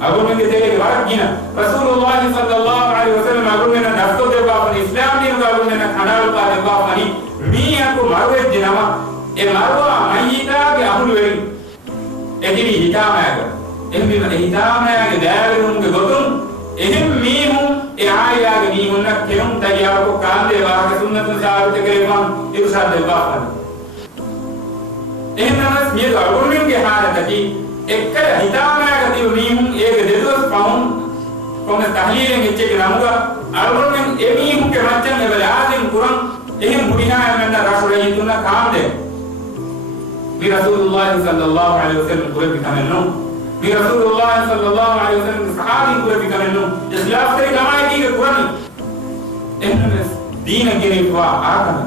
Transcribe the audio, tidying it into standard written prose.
अगर मैं कहते हैं वार गिना रसूलुल्लाह सल्लल्लाहु अलैहि वसल्लम अगर मैं नफ्तो दे बाप इस्लाम दिन का अगर मैं खाना का दे बाप मनी मियां को मारवे दिनावा ए मारवा मयिता के अहुल वेरी एदिनी हितामागा එම්බි හිතාමයාගේ දෑවරුන්ගේ ගොතුන් එහෙම් මීහුන් ඒ ආයාගේ මීහුන් කෙරුම් තයාවක කාන්දේ වාහක සුන්නතු සාවිත කරේමන් ඉරුසාද දෙපාපන එහෙමනම් මේ අගුරුන්ගේ හාරකදී එක්ක හිතාමයාගේ තිය මීහුන් ඒක දෙදොස් පවුන් කොන තහලීලෙන් එච්චේ නමුග අගුරුන් ඒ මීහුන්ගේ රච්චන් එවල ආදින් කුරන් එහෙම් මුදිනා යන්න රසුලයි තුන කාන්දේ මේ රසූලුල්ලාහි සල්ලල්ලාහු අලයිහි වසල්ලම් කුරේ පිටමනෝ भी रसूलुल्लाह सल्लल्लाहु अलैहि वसल्लम सहाबी को भी करनो इस्लाम से कमाई की कुरान इन्होंने दीन गिरे हुआ आकर